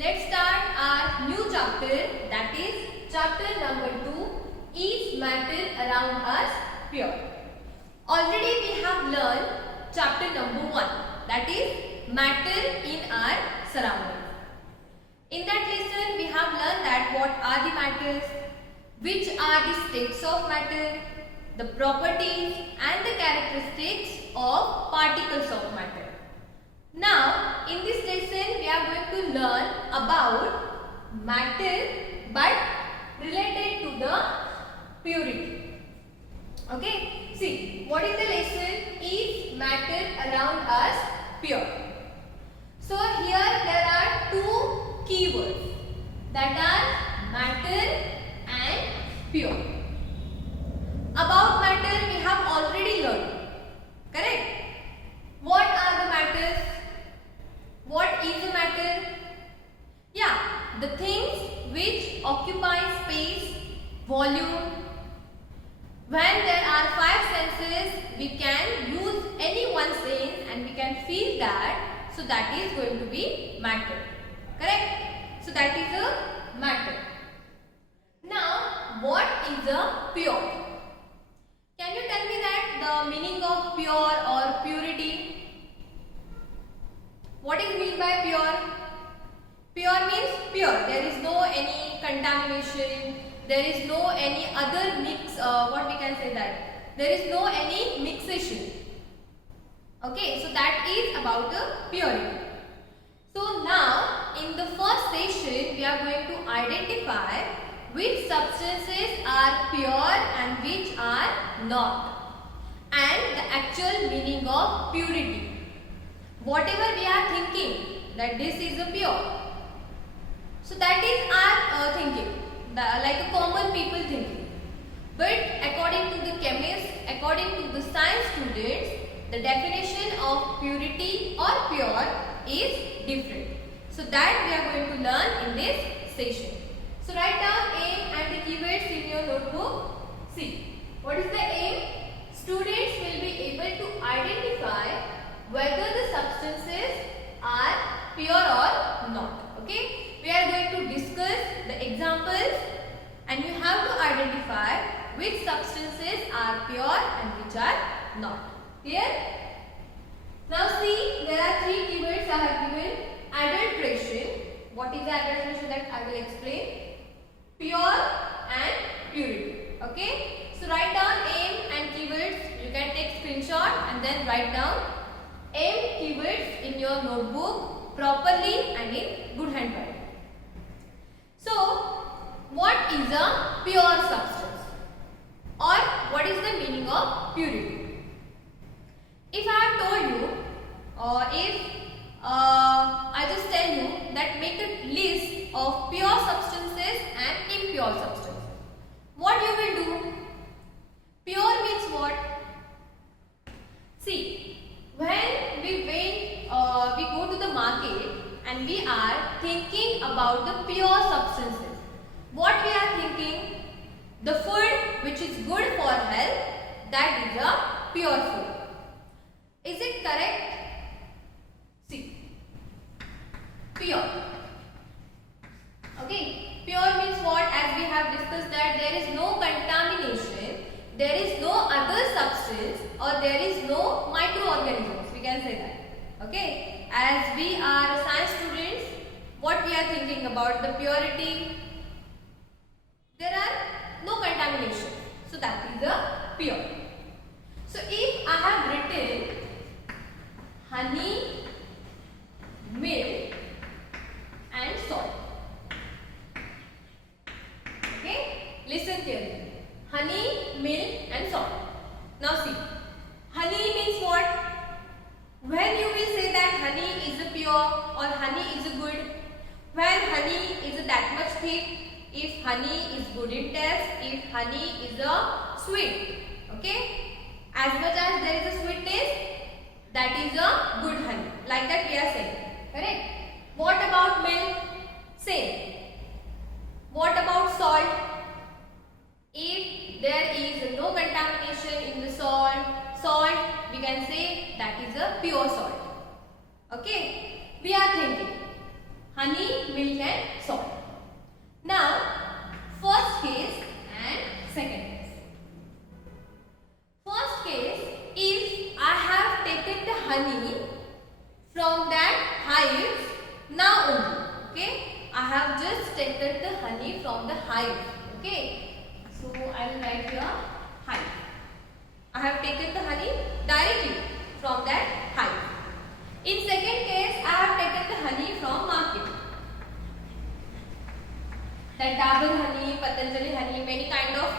let's start our new chapter, that is chapter number 2, is matter around us pure? Already we have learned chapter number 1, that is matter in our surroundings. In that lesson we have learned that what are the matters, which are the states of matter, the properties and the characteristics of particles of matter. Now in this lesson we are going to learn about matter but related to the purity. Okay, see what is the lesson? Is matter around us pure? So here there are two keywords, that are matter and pure. About matter we have already learned, correct? What are the matters? What is a matter? Yeah, the things which occupy space, volume. When there are five senses, we can use any one sense and we can feel that. So that is going to be matter. Correct? So that is a matter. Now, what is a pure? Can you tell me that the meaning of pure or purity? What is meant by pure? Pure means pure. There is no any contamination. There is no any other mix. What we can say that? There is no any mixation. Okay, so that is about the purity. So now in the first session we are going to identify which substances are pure and which are not, and the actual meaning of purity. Whatever we are thinking that this is a pure, so that is our thinking, like a common people thinking. But according to the chemists, according to the science students, the definition of purity or pure is different. So that we are going to learn in this session. So write down aim and the keywords in your notebook. See, what is the aim? Students will be able to identify whether the substances are pure or not. Okay, we are going to discuss the examples and you have to identify which substances are pure and which are not. Clear? Now see, there are three keywords I have given. Adulteration. What is the adulteration? That I will explain. Pure and purity. Okay, so write down aim and keywords. You can take screenshot and then write down aim keywords in your notebook properly and in good handwriting. So what is a pure substance, or what is the meaning of purity? If I have told you, or if I just tell you that make a list of pure substances and impure substances, what you will do? Pure means what? See, when we go to the market and we are thinking about the pure substances, what we are thinking? The food which is good for health, that is a pure food. Is it correct? See, pure. Okay, pure means what? As we have discussed that there is no contamination, there is no other substance, or there is no microorganisms. We can say that. Okay, as we are science students, what we are thinking about the purity? There are no contamination, so that is the pure. So if I have written honey, milk and salt. Okay, listen carefully. Honey, milk and salt. Now see, honey means what? When you will say that honey is a pure or honey is a good, when honey is that much thick, if honey is good in taste, if honey is a sweet, okay, as much as there is a sweetness, that is a good honey. Like that we are saying, correct? What about milk? Same. What about salt? If there is no contamination in the salt, we can say that is a pure salt. Okay, we are thinking honey, milk and salt. Now first case and second case. First case, if I have taken the honey from that hive now only, okay, I have just taken the honey from the hive, okay, so I will write here hive. I have taken the honey directly from that hive. In second case, I have taken the honey from market. That Dabur honey, Patanjali honey, many kind of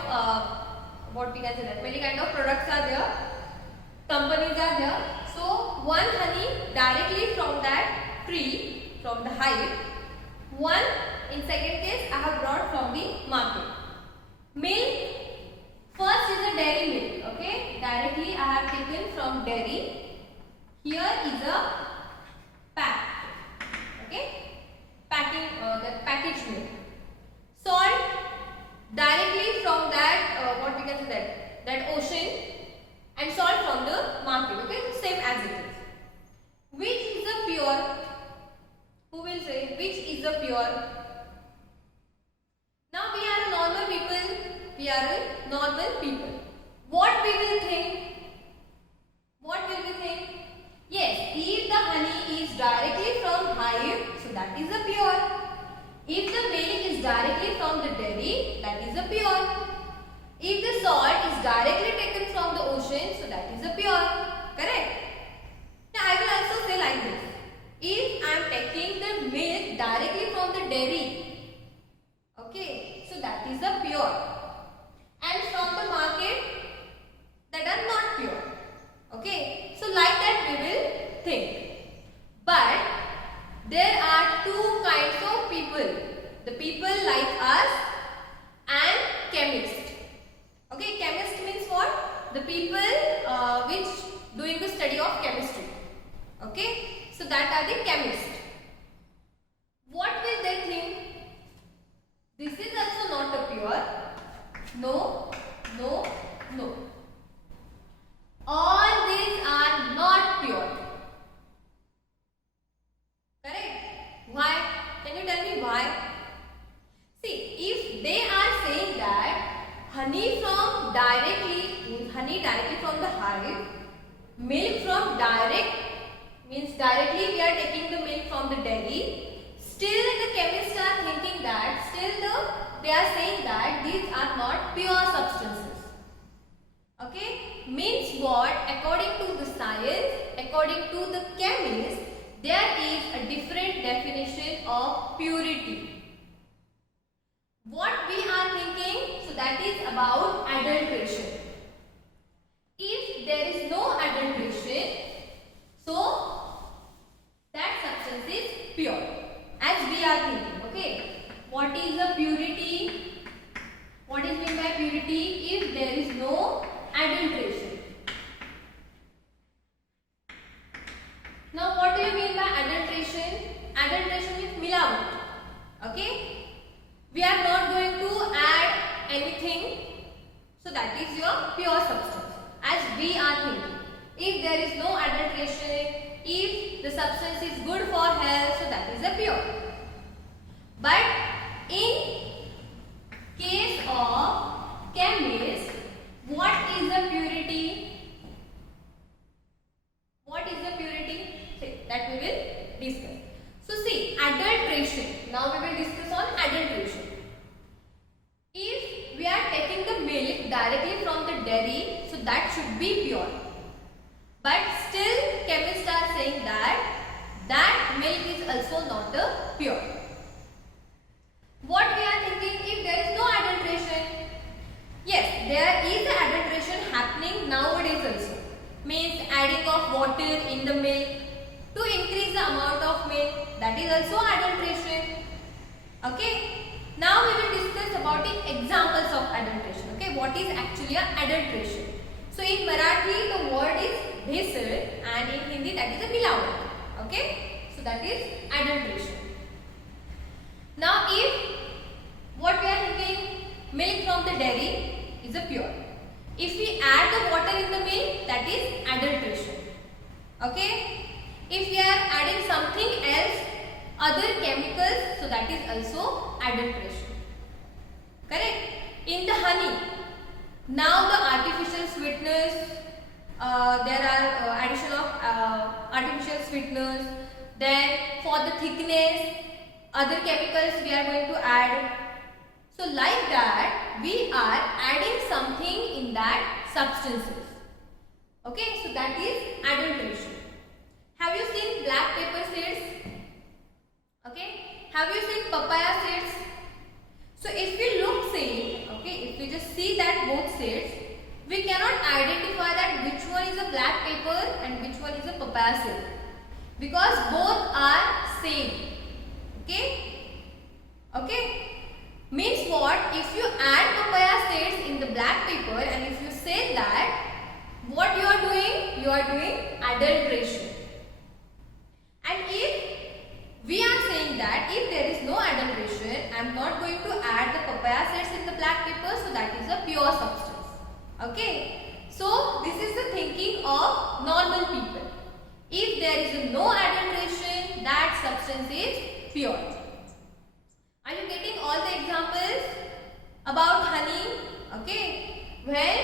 what we can say that many kind of products are there, companies are there. So one honey directly from that tree, from the hive. One in second case I have brought from the market. Milk, first is a dairy milk, okay, directly I have taken from dairy. Here is a pack, okay, the packaged milk. Salt, directly from that what we can say that ocean, and salt from the market, okay, same as it is. Which is the pure? Who will say which is the pure? Now we are normal people. We are normal people. What we will think? What will we think? Yes, if the honey is directly from hive, so that is a pure. If the milk is directly from the dairy, that is a pure. If the salt is directly taken from the ocean, so that is a pure. Correct? Now I will also say like this. If I am taking the milk directly from the dairy, okay, so that is a pure. And from the market, that are not pure. Okay, so like that we will think. But there are two kinds of people. The people like us and chemist. Okay, chemist means what? The people which doing the study of chemistry. Okay, so that are the chemists. What will they think? This is also not a pure. No, no, no. All these are not pure. Correct? Why? Can you tell me why? See, if they are saying that honey from directly from the hive, milk from direct means directly we are taking the milk from the dairy. Still the chemists are thinking that they are saying that these are not pure substances. Okay, means what? According to the science, according to the chemist, there is a different definition of purity. What we are thinking, so that is about adulteration. If there is no adulteration, so that substance is pure, as we are thinking. Okay, what is the purity? What is meant by purity? If there is no adulteration. Now what do you mean by adulteration? Adulteration means milavat. Okay, we are not going to add anything, so that is your pure substance, as we are thinking. If there is no adulteration, if the substance is good for health, so that is a pure. But in case of chemist, what is the purity? What is the purity? See, that we will discuss. So see, adulteration. Now we will discuss on adulteration. If we are taking the milk directly from the dairy, so that should be pure. But still chemists are saying that milk is also not the pure. What we are thinking, if there is no adulteration? Yes, there is adulteration happening nowadays also. Means adding of water in the milk to increase the amount of milk, that is also adulteration. Okay, now we will discuss about the examples of adulteration. Okay, what is actually a adulteration? So in Marathi the word is bhesal and in Hindi that is a milavat. Okay, so that is adulteration. Now if what we are thinking, milk from the dairy is a pure. If we add the water in the milk, that is adulteration. Okay, if we are adding something else other chemicals, so that is also adulteration. Correct? In the honey, now the artificial sweeteners, there are addition of artificial sweeteners. Then for the thickness, other chemicals we are going to add. So like that, we are adding something in that substances. Okay, so that is adulteration. Have you seen black pepper seeds? Okay, have you seen papaya seeds? So if we look same, okay, if we just see that both seeds, we cannot identify that which one is a black pepper and which one is a papaya seed, because both are same. Okay, means what? If you add papaya seeds in the black pepper and if you say that, what you are doing? You are doing adulteration. And if we are saying that if there is no adulteration, I am not going to add the papaya seeds in the black pepper, so that is a pure substance. Okay, so this is the thinking of normal people. If there is no adulteration, that substance is pure. Are you getting all the examples about honey? Okay, when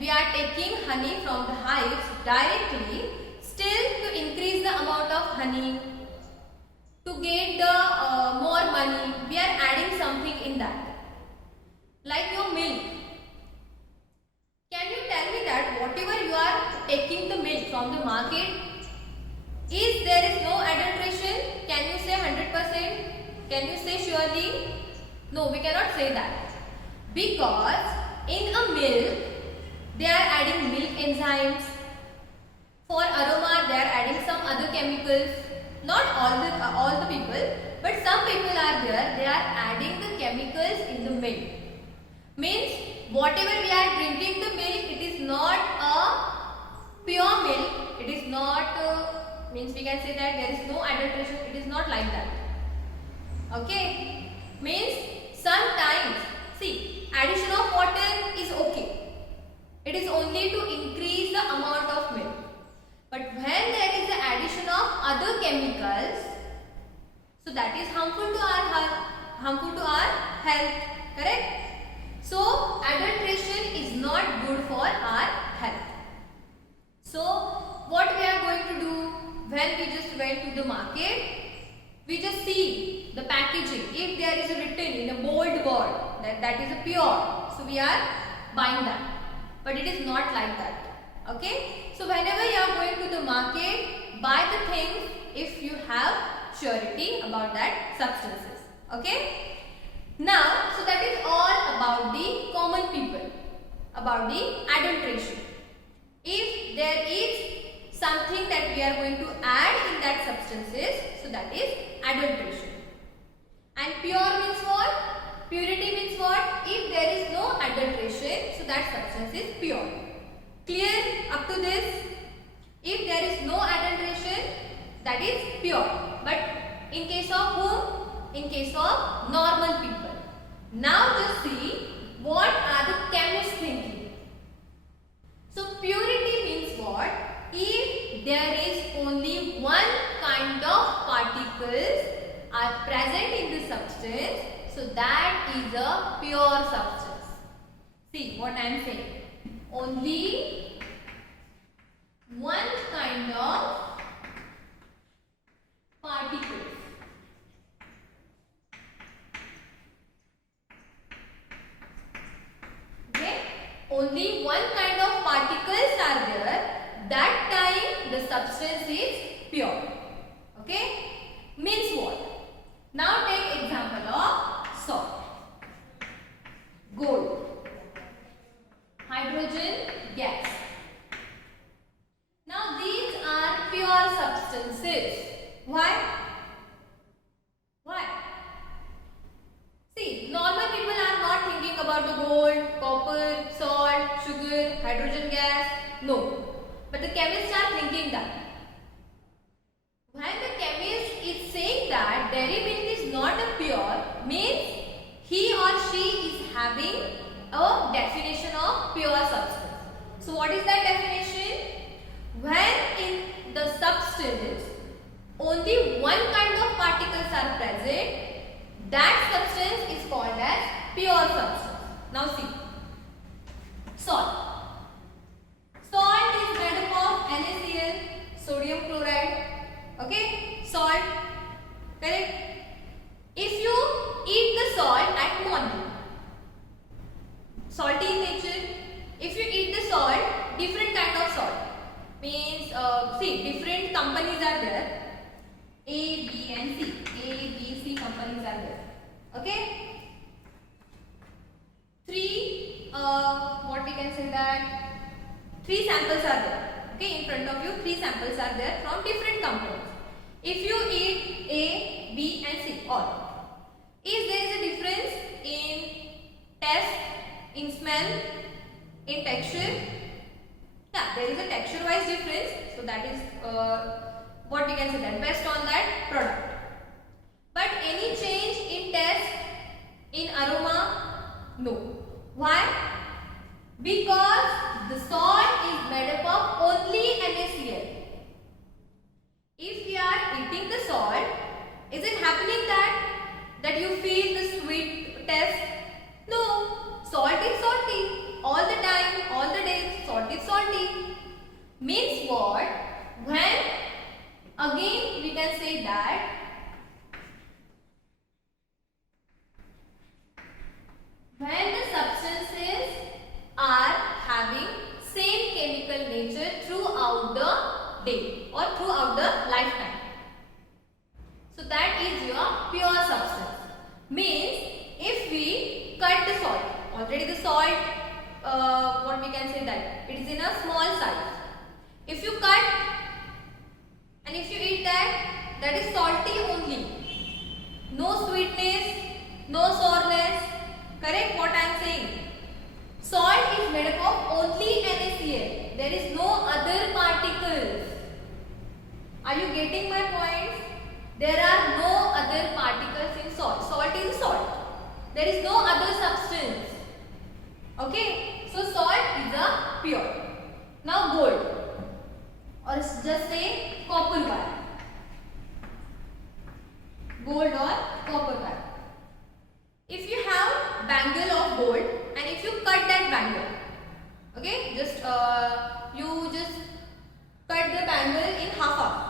we are taking honey from the hives directly, still to increase the amount of honey, to get the more money, we are adding something in that. Like your milk. Can you tell me that whatever you are taking the milk from the market, is there is no adulteration? Can you say 100%? Can you say surely? No, we cannot say that. Because in a milk, they are adding milk enzymes. For aroma, they are adding some other chemicals. Not all the people, but some people are there. They are adding the chemicals in the milk. Means whatever we are drinking the milk, it is not a pure milk. It is not means we can say that there is no adulteration. It is not like that. Okay, means sometimes see, addition of water is okay. It is only to increase the amount of milk. But when there is the addition of other chemicals, so that is harmful to our health. Correct? So adulteration is not good for our health. So what we are going to do when we just went to the market, we just see the packaging. If there is written in a bold word that is a pure, so we are buying that. But it is not like that. Okay, so whenever you are going to the market, buy the things if you have surety about that substances. Okay, now so that is all about the common people, about the adulteration. If there is something that we are going to add in that substances, so that is adulteration. And pure means what? Purity means what? If there is no adulteration, so that substance is pure. Clear up to this? If there is no adulteration, that is pure. But in case of whom? In case of normal people. Now just see what are the chemists thinking. So purity means what? If there is only one kind of particles are present in the substance, so that is a pure substance. See what I am saying. Only one kind of particles. Okay? Only one kind of particles are there. That time the substance is pure. Okay? Means what? Now take example of salt, gold, hydrogen gas. Now these are pure substances. Why? Why? See, normal people are not thinking about the gold, copper, salt, sugar, hydrogen gas. No. But the chemists are thinking that. When the chemist is saying that dairy milk is not a pure, means he or she is having a definition of pure substance. So what is that definition? When in the substance only one kind of particles are that substance is called as pure substance. Now see, salt. Salt is made up of NaCl, sodium chloride. Okay, salt. Correct. If you eat the salt at morning, salty in nature. If you eat the salt, different kind of salt. Means, see, different companies are there. A, B and C. A, B, C companies are there. Okay. What we can say that, 3 samples are there. Okay, in front of you 3 samples are there from different companies. If you eat A, B and C all, is there is a difference in taste, in smell, in texture? Yeah, there is a texture wise difference. So that is what we can say that based on that product. But any change in taste, in aroma? No. Why? Because the salt is made up of only NaCl. If we are eating the salt, is it happening that you feel the sweet taste? No. Salt is salty. All the time, all the days, salt is salty. Means what? When again we can say that when the substances are having same chemical nature throughout the day or throughout the lifetime. So that is your pure substance. Means if we cut the salt, already the salt, what we can say that it is in a small size. If you cut and if you eat that is salty only. No sweetness, no sourness. Correct what I am saying? Salt is made up of only NaCl. There is no other particles. Are you getting my points? There are no other particles in salt. Salt is salt. There is no other substance. Okay? So salt is a pure. Now gold. Or just say copper wire. Gold or copper wire. If you have bangle of gold and if you cut that bangle, okay, you just cut the bangle in half.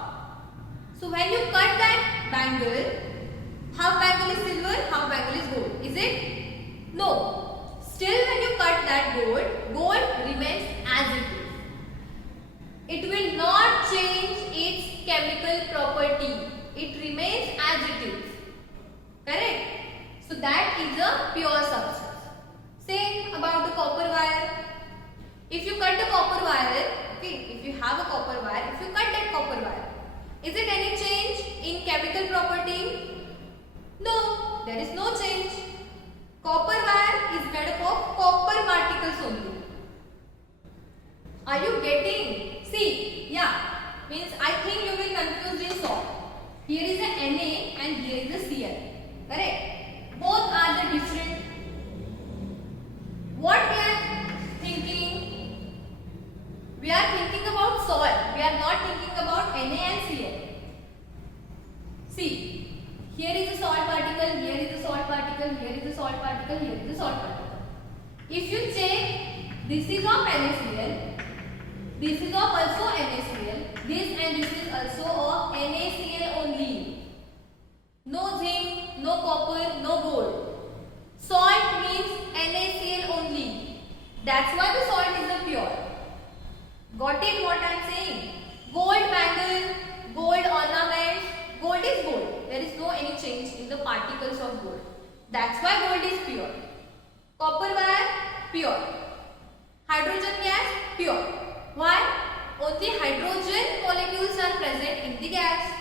So when you cut that bangle, half bangle is silver, half bangle is gold. Is it? No. Still when you cut that gold remains as it is. It will not change its chemical property. It remains as it is. Correct? So that is a pure substance. Same about the copper wire. If you cut the copper wire, okay, if you have a copper wire, if you cut that copper wire, is it any change in chemical property? No, there is no change. Copper wire is made up of copper particles only. Are you getting? See, yeah, means I think you will confuse in salt. Here is a Na and here is a Cl. Correct? Both are the different. What we are thinking? We are thinking about salt. We are not thinking about Na and Cl. See, here is a salt particle, here is a salt particle, here is a salt particle, here is a salt particle. If you check, this is of NaCl, this is of also NaCl, this and this is also of NaCl only. No zinc, no copper, no gold. Salt means NaCl only. That's why the salt is a pure. Got it what I am saying? Gold bangle, gold ornament, gold is gold. There is no any change in the particles of gold. That's why gold is pure. Copper wire, pure. Hydrogen gas, pure. Why? Only hydrogen molecules are present in the gas.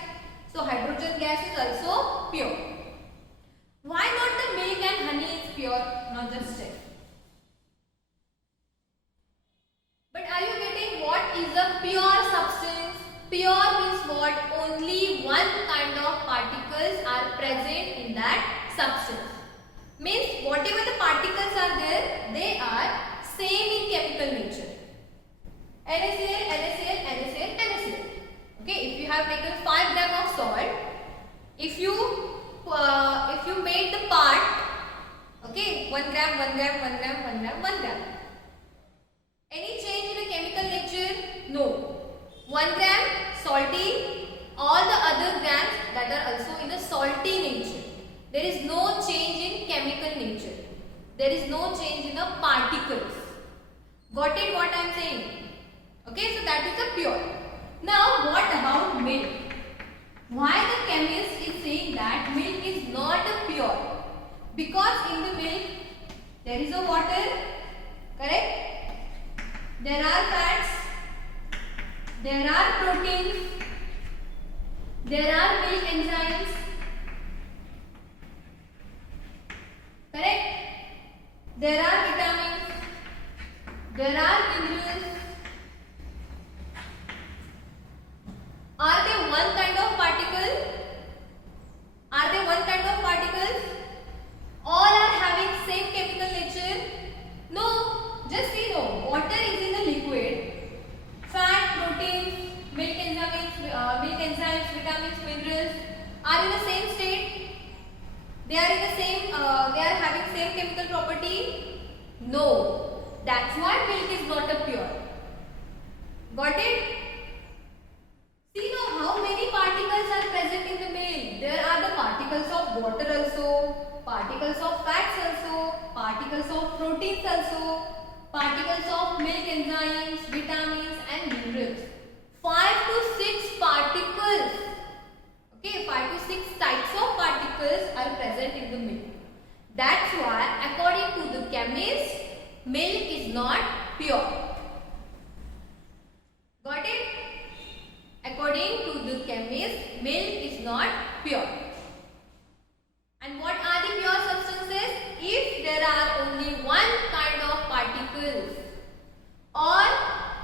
So hydrogen gas is also pure. Why not the milk and honey is pure? Not just it. But are you getting what is a pure substance? Pure means what? Only one kind of particles are present in that substance. Means whatever the particles are there, they are same in chemical nature. NaCl, NaCl, NaCl, NaCl. Okay, if you have taken 5 grams of salt, if you made 1 gram, 1 gram, 1 gram, 1 gram, 1 gram. Any change in the chemical nature? No. 1 gram salty, all the other grams that are also in a salty nature. There is no change in chemical nature. There is no change in the particles. Got it what I am saying? Okay, so that is the pure. Now what about milk? Why the chemist is saying that milk is not a pure? Because in the milk there is a water, correct? There are fats, there are proteins, there are milk enzymes, correct? There are vitamins, there are minerals. Are they one kind of particle? Are they one kind of particles? All are having same chemical nature? No. Just see, no. Water is in the liquid. Fat, proteins, milk enzymes, vitamins, minerals are in the same state. They are in the same. They are having same chemical property. No. That's why milk is not a pure. Got it? See now how many particles are present in the milk. There are the particles of water also, particles of fats also, particles of proteins also, particles of milk enzymes, vitamins and minerals. 5 to 6 particles. Okay, 5 to 6 types of particles are present in the milk. That's why according to the chemist, milk is not pure. Got it? According to the chemist, milk is not pure. And what are the pure substances? If there are only one kind of particles or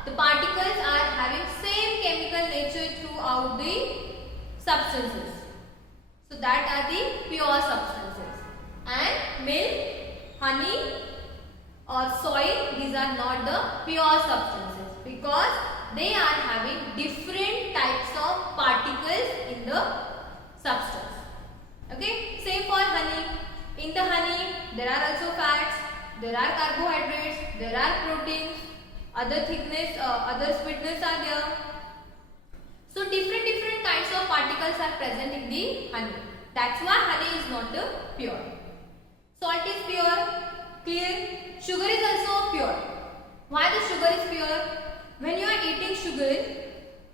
the particles are having same chemical nature throughout the substances. So that are the pure substances. And milk, honey or soil, these are not the pure substances because they are having different types of particles in the substance. Okay, same for honey. In the honey, there are also fats, there are carbohydrates, there are proteins, other thickness, other sweetness are there. So different kinds of particles are present in the honey. That's why honey is not the pure. Salt is pure, clear. Sugar is also pure. Why the sugar is pure? When you are eating sugar,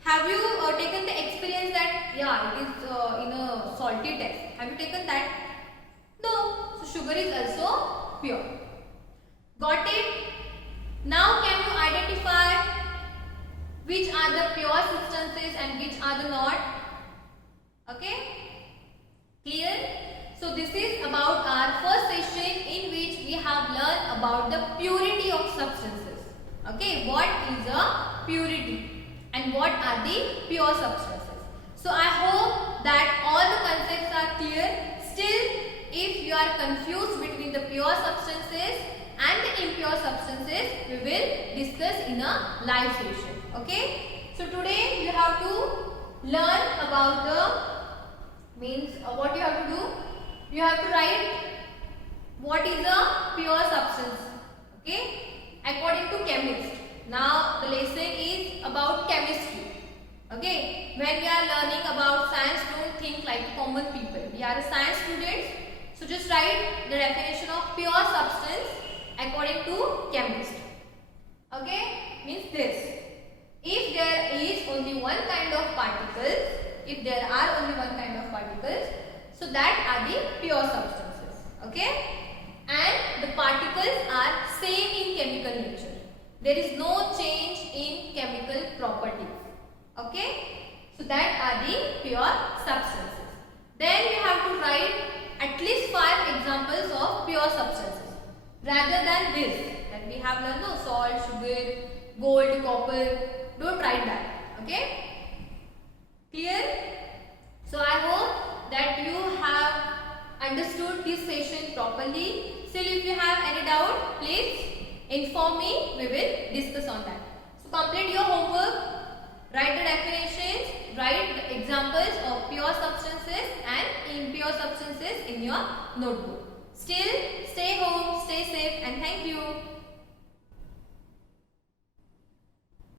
have you taken the experience that yeah, it is in a salty test? Have you taken that? No. So sugar is also pure. Got it? Now can you identify which are the pure substances and which are the not? Okay? Clear? So this is about our first session in which we have learned about the purity of substances. Okay, what is a purity and what are the pure substances? So I hope that all the concepts are clear. Still, if you are confused between the pure substances and the impure substances, we will discuss in a live session. Okay, so today you have to learn about the what you have to do. You have to write what is a pure substance. Okay. According to chemist. Now the lesson is about chemistry. Okay. When we are learning about science, don't think like common people. We are science students. So just write the definition of pure substance according to chemist. Okay. Means this. If there is only one kind of particles, if there are only one kind of particles, so that are the pure substances. Okay. And the particles are same in chemical nature. There is no change in chemical properties. Okay. So that are the pure substances. Then we have to write at least 5 examples of pure substances. Rather than this that we have learned, no, salt, sugar, gold, copper. Don't write that. Okay. Clear? So I hope that you have understood this session properly. Still, if you have any doubt, please inform me. We will discuss on that. So complete your homework. Write the definitions. Write the examples of pure substances and impure substances in your notebook. Still, stay home.